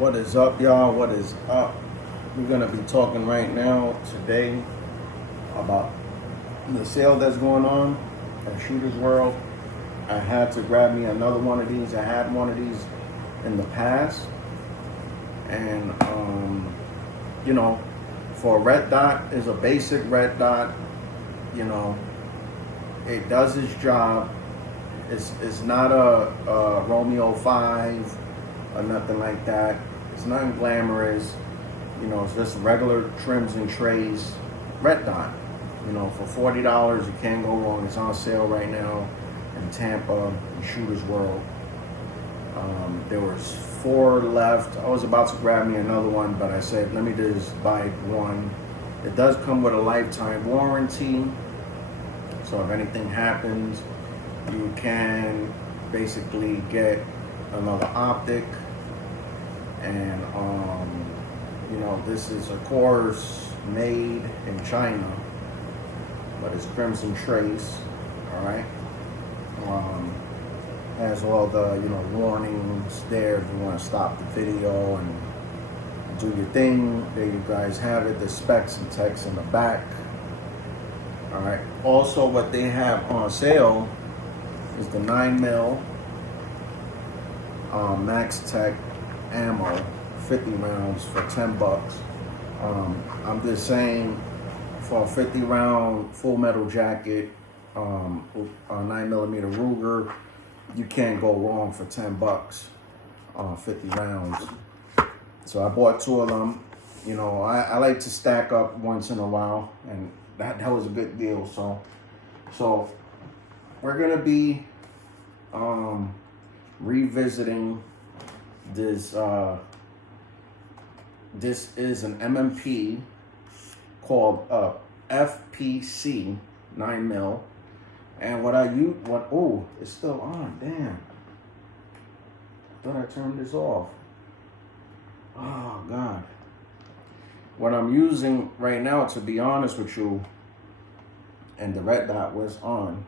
What is up, y'all? What is up? We're gonna be talking right now today about the sale that's going on at Shooters World. I had to grab me another one of these. I had one of these in the past, and you know, for a red dot is a basic red dot. You know, it does its job. It's not a Romeo 5 or nothing like that. It's nothing glamorous. You know, it's just regular trims and trays red dot. You know, for $40, you can't go wrong. It's on sale right now in Tampa, in Shooters World. There was 4 left. I was about to grab me another one, but I said, let me just buy one. It does come with a lifetime warranty. So if anything happens, you can basically get another optic. And you know, this is of course made in China, but it's Crimson Trace. All right, has all the, you know, warnings there if you want to stop the video and do your thing. There you guys have it, the specs and text in the back. All right, also what they have on sale is the 9mm Max Tech ammo, 50 rounds for $10. I'm just saying, for a 50 round full metal jacket, a 9mm Ruger, you can't go wrong for $10 on 50 rounds. So I bought 2 of them. You know, I like to stack up once in a while, and that was a good deal. So we're gonna be revisiting this. This is an MMP called FPC 9mm, and oh, it's still on. Damn, thought I turned this off. Oh God. What I'm using right now, to be honest with you, and the red dot was on,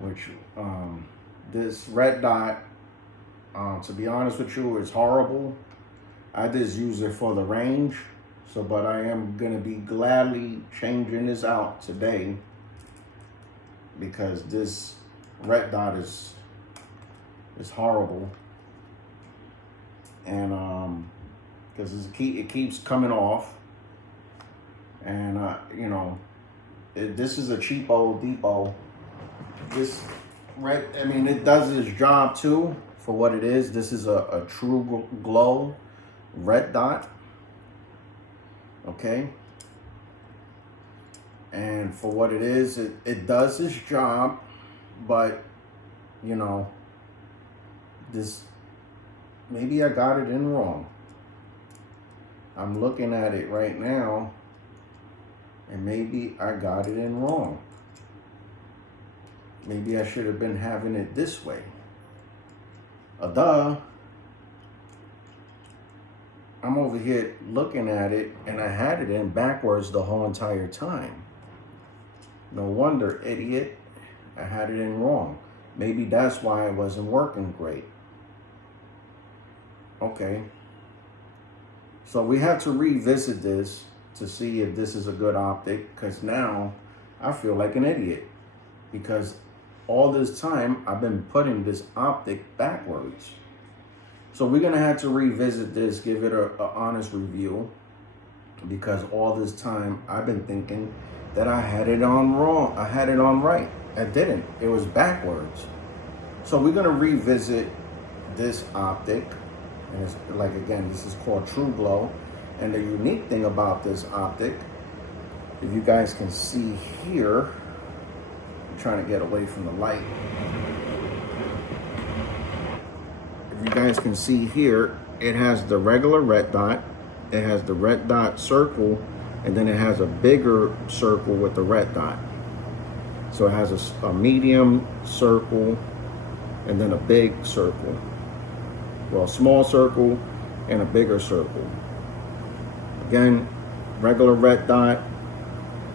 which this red dot, to be honest with you, is horrible. I just use it for the range. So, but I am gonna be gladly changing this out today, because this red dot is horrible, and because it keeps coming off, and you know, this is a cheapo depot. This red, I mean, it does its job too for what it is. This is a true glow red dot, okay, and for what it is, it does its job. But you know, this, maybe I got it in wrong. I'm looking at it right now, and maybe I got it in wrong. Maybe I should have been having it this way. Duh. I'm over here looking at it, and I had it in backwards the whole entire time. No wonder, idiot. I had it in wrong. Maybe that's why it wasn't working great. Okay. So we have to revisit this to see if this is a good optic, because now I feel like an idiot, because all this time I've been putting this optic backwards. So we're gonna have to revisit this, give it a honest review, because all this time I've been thinking that I had it on wrong. I had it on right. I didn't. It was backwards. So we're gonna revisit this optic. And it's like, again, this is called True Glow. And the unique thing about this optic, if you guys can see here, I'm trying to get away from the light. If you guys can see here, it has the regular red dot, it has the red dot circle, and then it has a bigger circle with the red dot. So it has a medium circle and then a big circle. Well, small circle and a bigger circle. Again, regular red dot,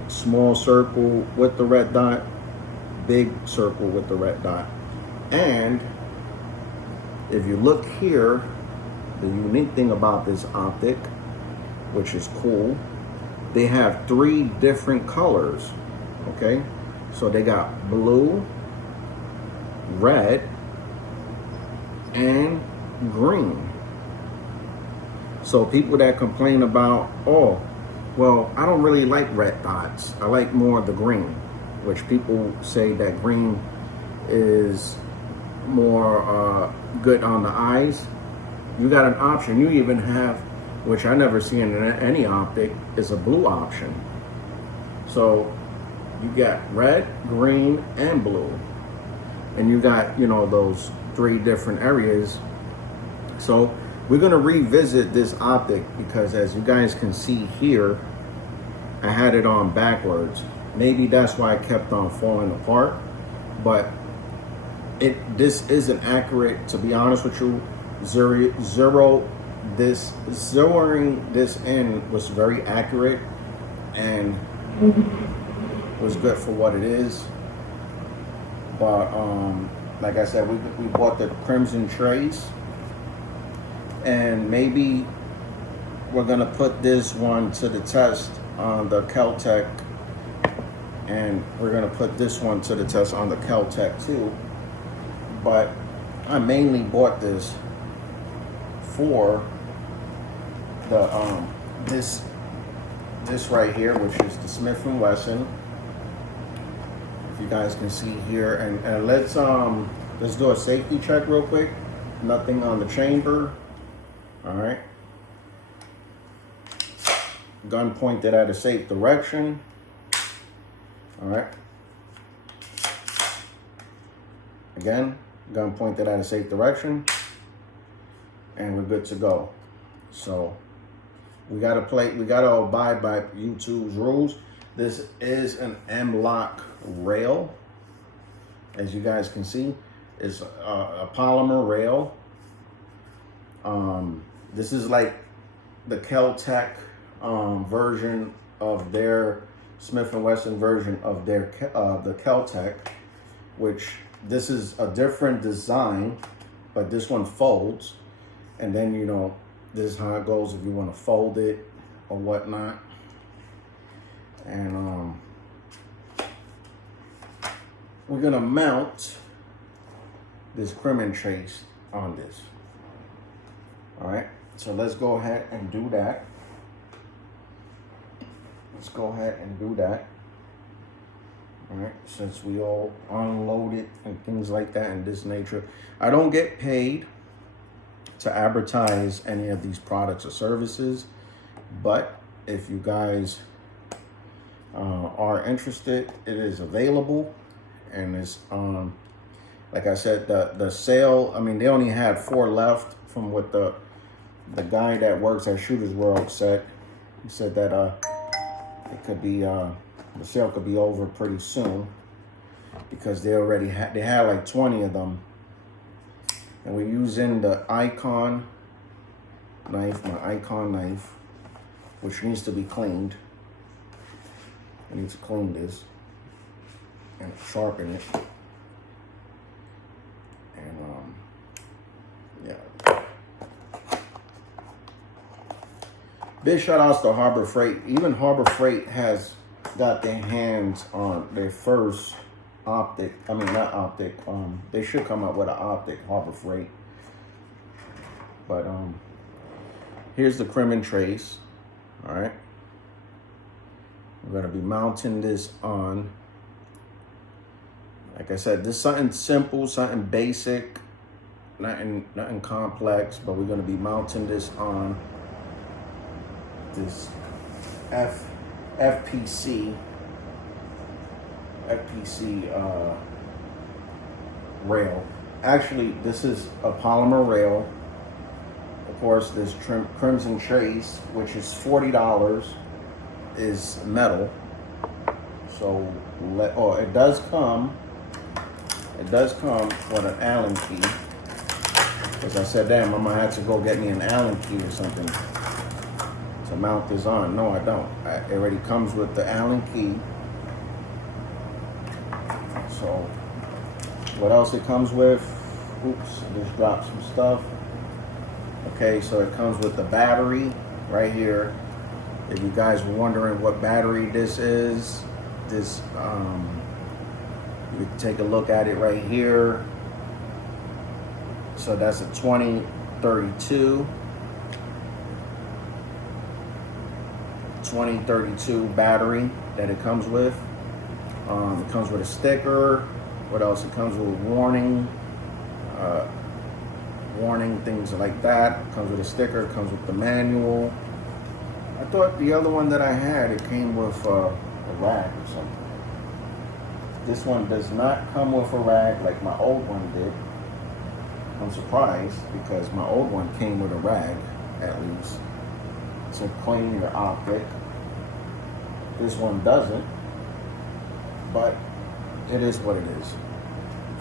small circle with the red dot, big circle with the red dot. And if you look here, the unique thing about this optic, which is cool, they have 3 different colors. Okay, so they got blue, red, and green. So people that complain about, oh, well, I don't really like red dots, I like more the green, which people say that green is more good on the eyes. You got an option. You even have, which I never see in any optic, is a blue option. So you got red, green, and blue, and you got, you know, those 3 different areas. So we're going to revisit this optic because, as you guys can see here, I had it on backwards. Maybe that's why I kept on falling apart, but this isn't accurate, to be honest with you. Zeroing this in was very accurate and was good for what it is. But like I said, we bought the Crimson Trace, and maybe we're gonna put this one to the test on the Keltec, and we're gonna put this one to the test on the Keltec too. But I mainly bought this for the this right here, which is the Smith & Wesson. If you guys can see here, and let's do a safety check real quick. Nothing on the chamber. All right. Gun pointed at a safe direction. All right. Again, gun pointed at a safe direction, and we're good to go. So we gotta abide by YouTube's rules. This is an M-LOK rail, as you guys can see. It's a polymer rail. This is like the Keltec version of their Smith & Wesson version of their the Keltec, which this is a different design, but this one folds, and then, you know, this is how it goes if you want to fold it or whatnot. And we're gonna mount this Crimson Trace on this. All right, so let's go ahead and do that. Let's go ahead and do that. All right, since we all unloaded and things like that in this nature. I don't get paid to advertise any of these products or services, but if you guys are interested, it is available. And it's like I said, the sale, I mean, they only had 4 left from what the guy that works at Shooters World said. He said that it could be the sale could be over pretty soon, because they already had like 20 of them. And we're using the Icon knife, my Icon knife, which needs to be cleaned. I need to clean this and sharpen it. And yeah. Big shout outs to Harbor Freight. Even Harbor Freight has got their hands on their first optic. I mean, not optic. They should come up with an optic, Harbor Freight. But here's the Crimson Trace. All right. We're gonna be mounting this on. Like I said, this is something simple, something basic, nothing complex. But we're gonna be mounting this on this FPC rail. Actually, this is a polymer rail. Of course, this Crimson Trace, which is $40, is metal. So it does come with an Allen key. Because I said, damn, I might have to go get me an Allen key or something to mount this on. No, I don't. It already comes with the Allen key. So what else it comes with? Oops, I just dropped some stuff. Okay, so it comes with the battery right here. If you guys were wondering what battery this is, this you can take a look at it right here. So that's a 2032 battery that it comes with. It comes with a sticker. What else? It comes with warning, things like that. It comes with a sticker. It comes with the manual. I thought the other one that I had, it came with a rag or something. This one does not come with a rag like my old one did. I'm surprised because my old one came with a rag, at least, to clean your optic. This one doesn't, but it is what it is.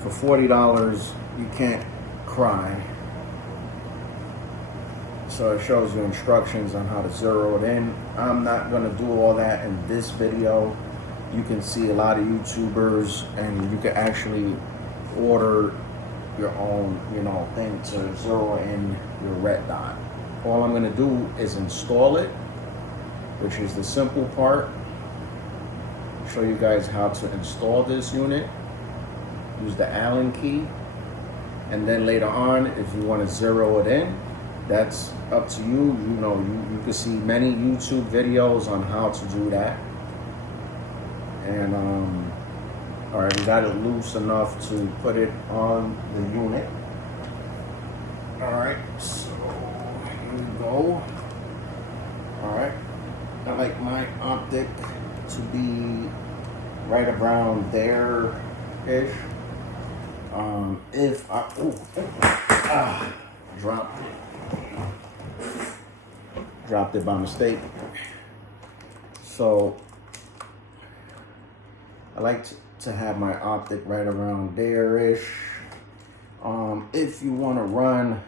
For $40, you can't cry. So it shows you instructions on how to zero it in. I'm not gonna do all that in this video. You can see a lot of YouTubers, and you can actually order your own, thing to zero in your red dot. All I'm gonna do is install it, which is the simple part. Show you guys how to install this unit. Use the Allen key, and then later on, if you want to zero it in, that's up to you. You can see many YouTube videos on how to do that. And all right, we got it loose enough to put it on the unit. All right, so here we go. All right, I like my optic to be right around there-ish. If I dropped it by mistake. So I like to have my optic right around there-ish. If you want to run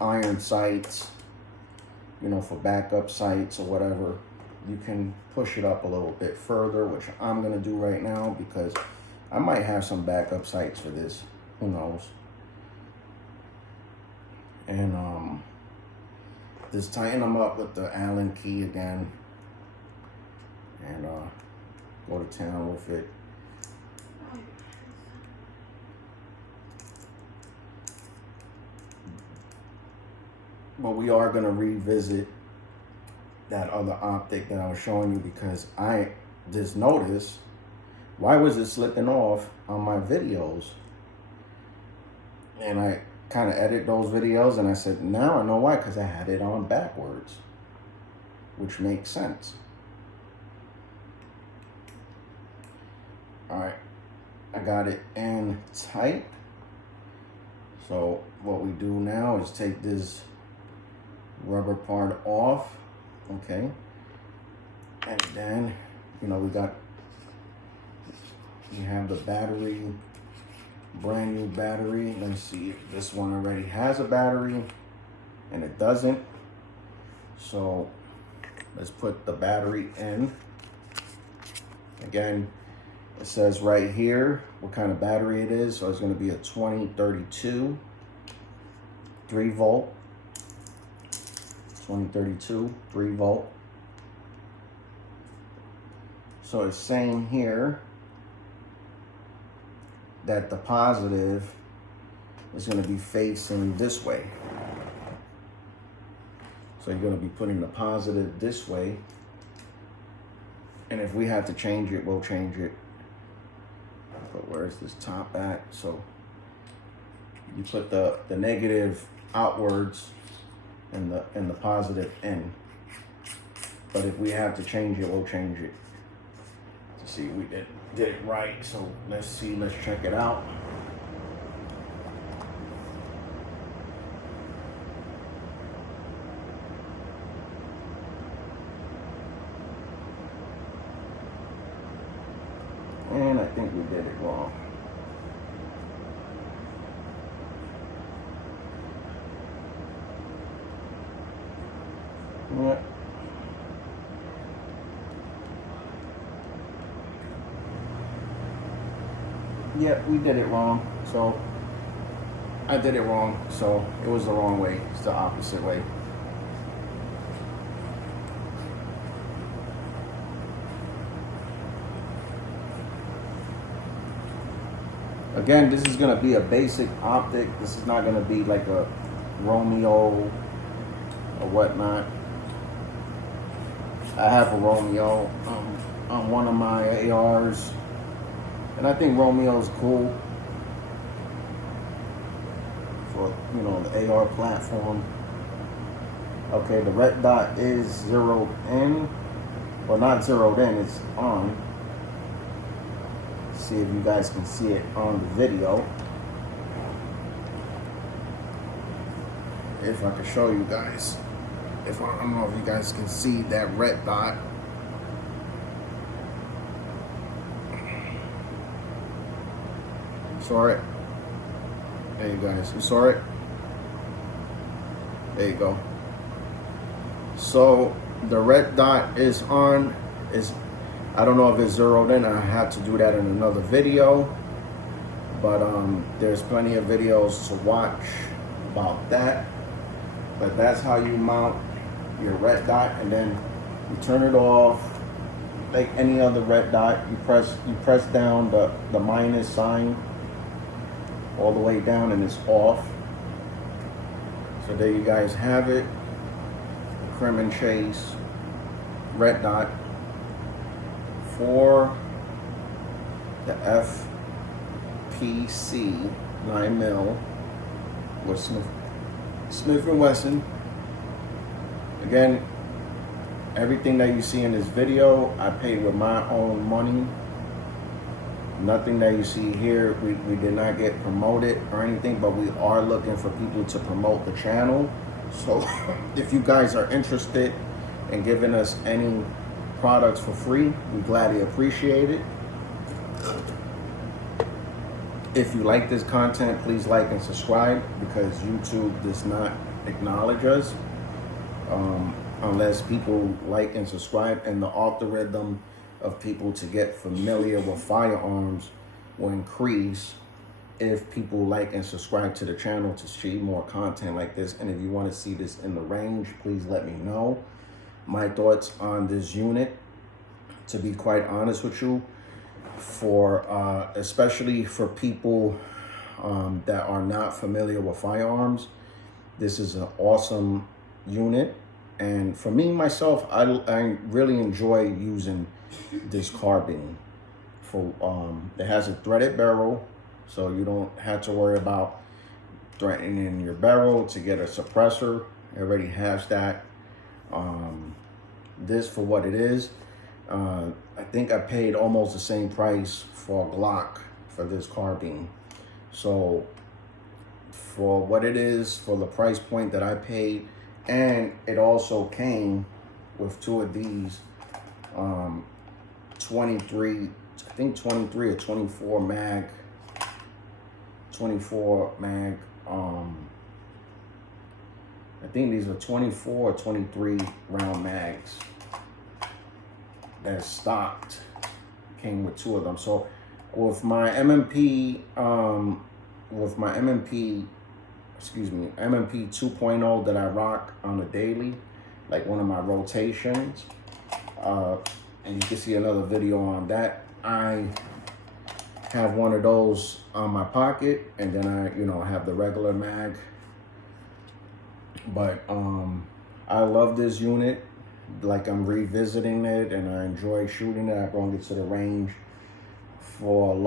iron sights, for backup sights or whatever, you can push it up a little bit further, which I'm gonna do right now because I might have some backup sights for this. Who knows? And just tighten them up with the Allen key again, and go to town with it. But we are going to revisit that other optic that I was showing you, because I just noticed, why was it slipping off on my videos? And I kind of edit those videos, and I said, now I know why, because I had it on backwards, which makes sense. All right, I got it in tight. So what we do now is take this rubber part off, okay? And then, we have the battery, brand new battery. Let's see if this one already has a battery, and it doesn't. So let's put the battery in. Again, it says right here what kind of battery it is. So it's going to be a 2032 3-volt. 2032 3-volt. So it's saying here that the positive is going to be facing this way. So you're going to be putting the positive this way. And if we have to change it, we'll change it. But where's this top at? So you put the negative outwards and the positive in. But if we have to change it, we'll change it. To see we did it right. So let's check it out. And I think we did it wrong. Yeah. Yep, we did it wrong. So I did it wrong, so it was the wrong way. It's the opposite way. Again, this is gonna be a basic optic. This is not gonna be like a Romeo or whatnot. I have a Romeo on one of my ARs, and I think Romeo's cool for, you know, the AR platform. Okay, the red dot is zeroed in, well, not zeroed in, it's on. See if you guys can see it on the video. If I can show you guys, I don't know if you guys can see that red dot. Saw it? There you guys, you saw it? There you go. So the red dot is on. I don't know if it's zeroed in. I have to do that in another video, but there's plenty of videos to watch about that. But that's how you mount your red dot, and then you turn it off like any other red dot. You press down the minus sign all the way down, and it's off. So there you guys have it. The Crim & Chase red dot for the FPC 9mm with Smith & Wesson. Again, everything that you see in this video, I paid with my own money. Nothing that you see here, we did not get promoted or anything, but we are looking for people to promote the channel. So if you guys are interested in giving us any products for free, we gladly appreciate it. If you like this content, please like and subscribe, because YouTube does not acknowledge us unless people like and subscribe, and the algorithm of people to get familiar with firearms will increase if people like and subscribe to the channel to see more content like this. And if you want to see this in the range, please let me know. My thoughts on this unit, to be quite honest with you, for especially for people that are not familiar with firearms, this is an awesome unit. And for me, myself, I really enjoy using this carbine. For it has a threaded barrel, so you don't have to worry about threatening your barrel to get a suppressor. It already has that. This, for what it is, I think I paid almost the same price for a Glock for this carbine. So for what it is, for the price point that I paid, and it also came with two of these 23, I think 23 or 24 mag, I think these are 24 or 23 round mags that's stocked. Came with two of them. So with my MMP, MMP 2.0 that I rock on a daily, like one of my rotations, and you can see another video on that. I have one of those on my pocket, and then I, have the regular mag. But I love this unit. Like, I'm revisiting it, and I enjoy shooting it. I'm going to the range from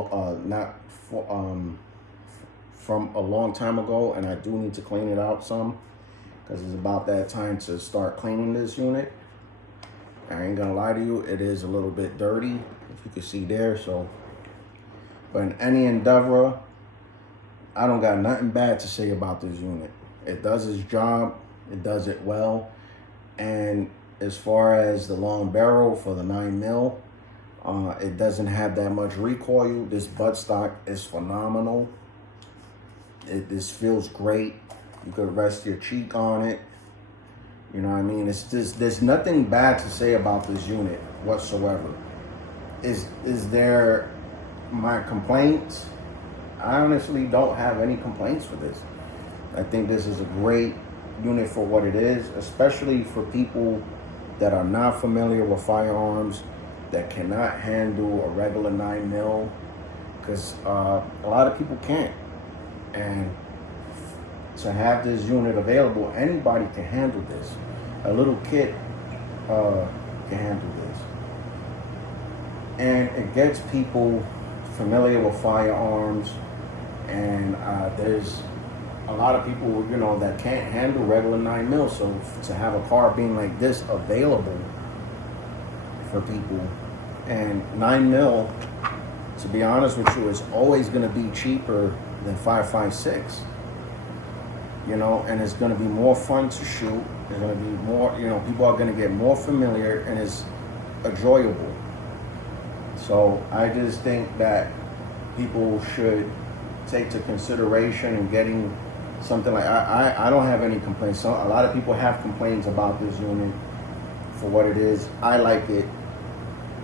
a long time ago, and I do need to clean it out some, because it's about that time to start cleaning this unit. I ain't gonna lie to you, it is a little bit dirty, if you can see there. So, but in any endeavor, I don't got nothing bad to say about this unit. It does its job, it does it well. And as far as the long barrel for the 9mm, it doesn't have that much recoil. This buttstock is phenomenal. This feels great. You could rest your cheek on it. You know what I mean? It's just, there's nothing bad to say about this unit whatsoever. Is there my complaints? I honestly don't have any complaints for this. I think this is a great unit for what it is, especially for people that are not familiar with firearms, that cannot handle a regular 9mm, because a lot of people can't. And to have this unit available, anybody can handle this. A little kid can handle this. And it gets people familiar with firearms, and there's a lot of people, that can't handle regular 9mm. So to have a car being like this available for people, and 9mm, to be honest with you, is always going to be cheaper than 5.56. And it's going to be more fun to shoot. There's going to be more, people are going to get more familiar, and it's enjoyable. So I just think that people should take to consideration and getting something like, I don't have any complaints. So a lot of people have complaints about this unit for what it is. I like it.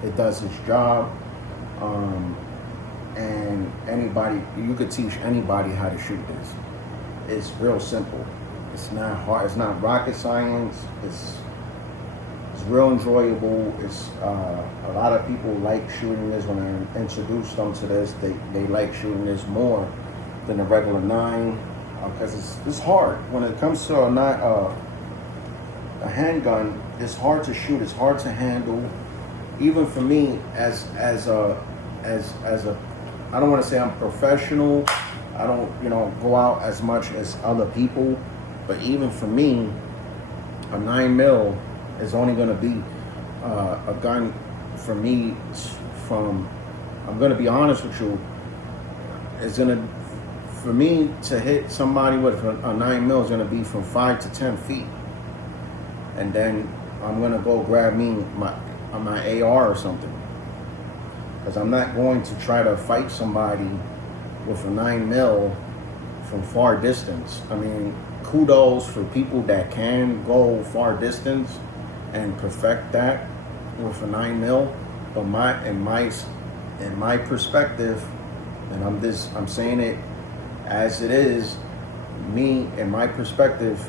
It does its job. And you could teach anybody how to shoot this. It's real simple. It's not hard. It's not rocket science. It's real enjoyable. It's a lot of people like shooting this. When I introduce them to this, they like shooting this more than a regular 9, because it's hard. When it comes to a handgun, it's hard to shoot. It's hard to handle. Even for me, as a I don't want to say I'm professional. I don't go out as much as other people, but even for me, a 9mm is only going to be a gun for me. I'm going to be honest with you, for me to hit somebody with a 9mm is going to be from 5 to 10 feet, and then I'm going to go grab my AR or something, because I'm not going to try to fight somebody with a 9mm from far distance. I mean, kudos for people that can go far distance and perfect that with a 9mm. But in my perspective, and I'm saying it as it is, in my perspective,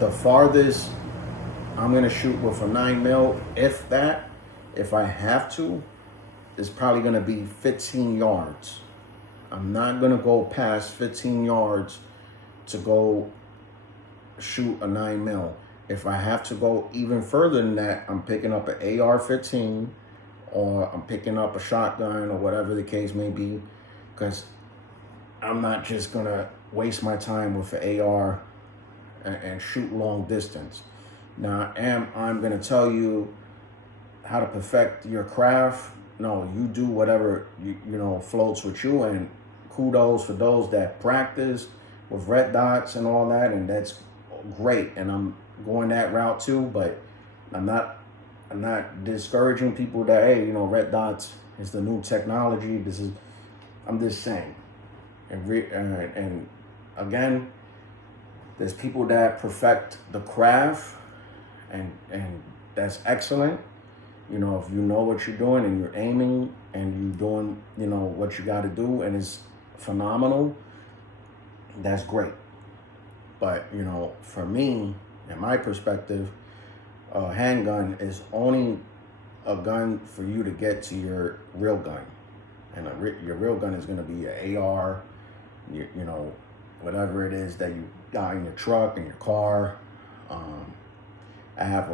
the farthest I'm gonna shoot with a 9mm, if I have to, is probably gonna be 15 yards. I'm not gonna go past 15 yards to go shoot a 9mm. If I have to go even further than that, I'm picking up an AR-15, or I'm picking up a shotgun, or whatever the case may be, because I'm not just gonna waste my time with an AR and shoot long distance. Now, I'm gonna tell you how to perfect your craft? No, you do whatever floats with you, and kudos for those that practice with red dots and all that, and that's great. And I'm going that route too, but I'm not discouraging people that, hey, red dots is the new technology. I'm just saying. And again, there's people that perfect the craft, and that's excellent. If you know what you're doing, and you're aiming, and you're doing, what you got to do, and it's phenomenal, that's great. But, for me, in my perspective, a handgun is only a gun for you to get to your real gun. And your real gun is going to be your AR, whatever it is that you got in your truck, in your car. I have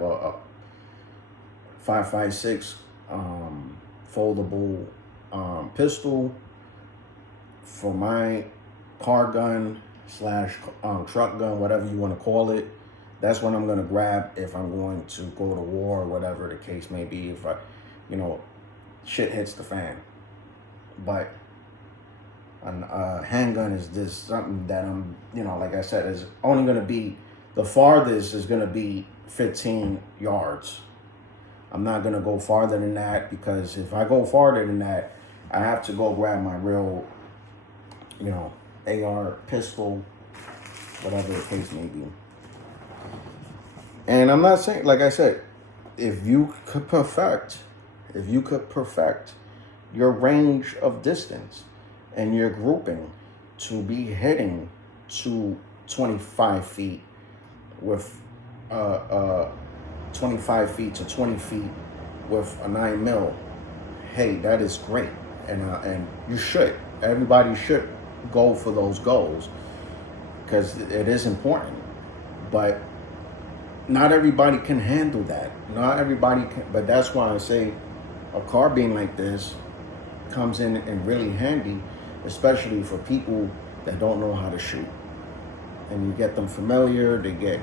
a 5.56 foldable pistol for my car gun / truck gun, whatever you want to call it. That's what I'm going to grab if I'm going to go to war, or whatever the case may be, if shit hits the fan. But a handgun is just something that I'm, like I said, is only going to be, the farthest is going to be 15 yards. I'm not going to go farther than that, because if I go farther than that, I have to go grab my real, AR pistol, whatever the case may be. And I'm not saying, like I said, if you could perfect your range of distance and your grouping, to be hitting to 25 feet with 25 feet to 20 feet with a 9 mil, hey, that is great. And you should. Everybody should go for those goals because it is important. But not everybody can handle that. Not everybody can. But that's why I say a carbine like this comes in and really handy, especially for people that don't know how to shoot. And you get them familiar. They get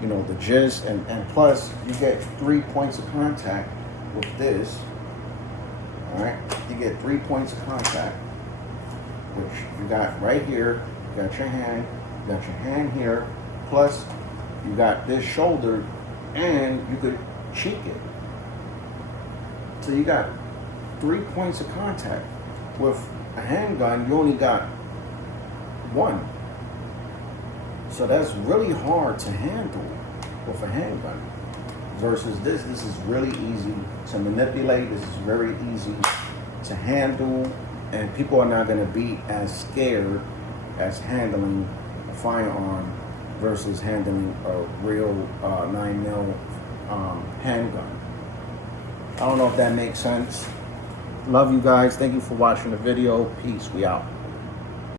you know, the gist, and plus you get 3 points of contact with this. All right, you get 3 points of contact, which you got right here. You got your hand, here, plus you got this shoulder, and you could cheek it. So you got 3 points of contact. With a handgun, you only got one. So that's really hard to handle with a handgun. Versus this is really easy to manipulate. This is very easy to handle, and people are not going to be as scared as handling a firearm versus handling a real 9 mil handgun. I don't know if that makes sense. Love you guys. Thank you for watching the video. Peace. We out.